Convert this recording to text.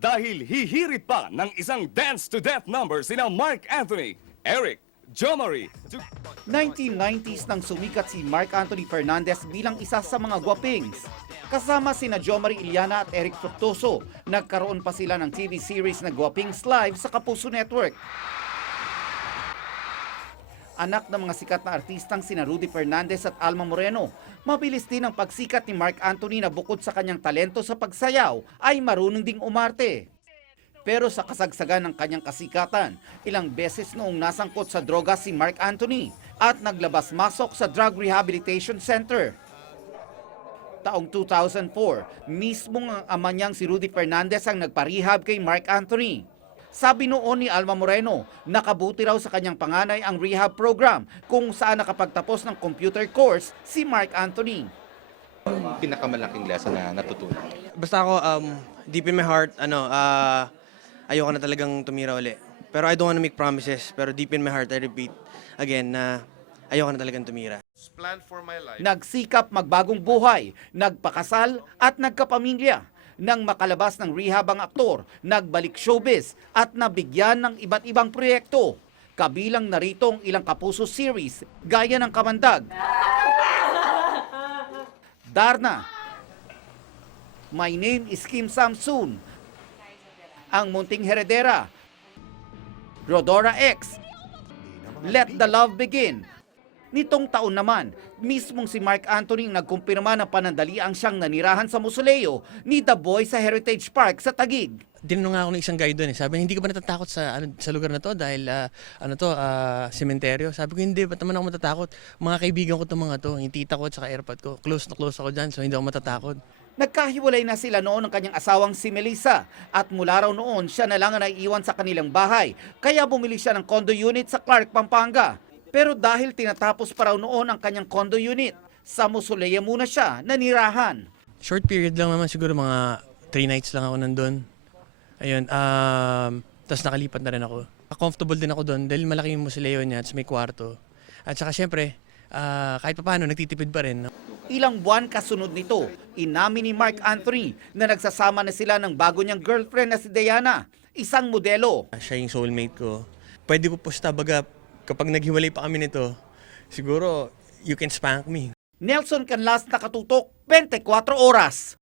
Dahil hihirit pa ng isang dance-to-death number sina Mark Anthony, Eric, Jomari. 1990s nang sumikat si Mark Anthony Fernandez bilang isa sa mga gwapings. Kasama sina Jomari Iliana at Eric Fructuoso, nagkaroon pa sila ng TV series na Gwapings Live sa Kapuso Network. Anak ng mga sikat na artistang sina Rudy Fernandez at Alma Moreno, mabilis din ang pagsikat ni Mark Anthony na bukod sa kanyang talento sa pagsayaw ay marunong ding umarte. Pero sa kasagsagan ng kanyang kasikatan, ilang beses noong nasangkot sa droga si Mark Anthony at naglabas-masok sa Drug Rehabilitation Center. Taong 2004, mismong ang ama niyang si Rudy Fernandez ang nagparehab kay Mark Anthony. Sabi noon ni Alma Moreno, nakabuti raw sa kanyang panganay ang rehab program kung saan nakapagtapos ng computer course si Mark Anthony. Pinakamalaking lesson na natutunan? Basta ako, deep in my heart, ayoko na talagang tumira uli. Pero I don't wanna make promises, pero deep in my heart, I repeat again na ayoko na talagang tumira. Nagsikap magbagong buhay, nagpakasal at nagkapamilya. Nang makalabas ng rehab ang aktor, nagbalik showbiz at nabigyan ng iba't ibang proyekto. Kabilang narito ang ilang Kapuso series gaya ng Kamandag, Darna, My Name is Kim Samsun, Ang Munting Heredera, Rodora X, Let the Love Begin. Nitong taon naman, mismong si Mark Anthony nagkumpirma na panandaliang siyang nanirahan sa mausoleo ni The Boy sa Heritage Park sa Taguig. Tinanong nga ako ng isang guide doon eh. Sabi niya, hindi ka ba natatakot sa lugar na to dahil sementeryo? Sabi ko, hindi, ba't naman ako matatakot? Mga kaibigan ko itong mga to, yung tita ko at saka airpod ko. Close na close ako dyan, so hindi ako matatakot. Nagkahiwalay na sila noon ng kanyang asawang si Melissa at mula raw noon siya na lang ang naiiwan sa kanilang bahay. Kaya bumili siya ng condo unit sa Clark, Pampanga. Pero dahil tinatapos pa raw noon ang kanyang condo unit, sa mausoleo muna siya nanirahan. Short period lang naman, siguro mga 3 nights lang ako nandun. Ayun, tapos nakalipat na rin ako. Comfortable din ako doon dahil malaki yung mausoleo niya at may kwarto. At saka syempre, kahit pa paano, nagtitipid pa rin. Ilang buwan kasunod nito, inamin ni Mark Anthony na nagsasama na sila ng bago niyang girlfriend na si Diana, isang modelo. Siya yung soulmate ko. Pwede ko pusta, baga kapag naghiwalay pa kami nito, siguro you can spank me. Nelson Canlas, Nakatutok, 24 Oras.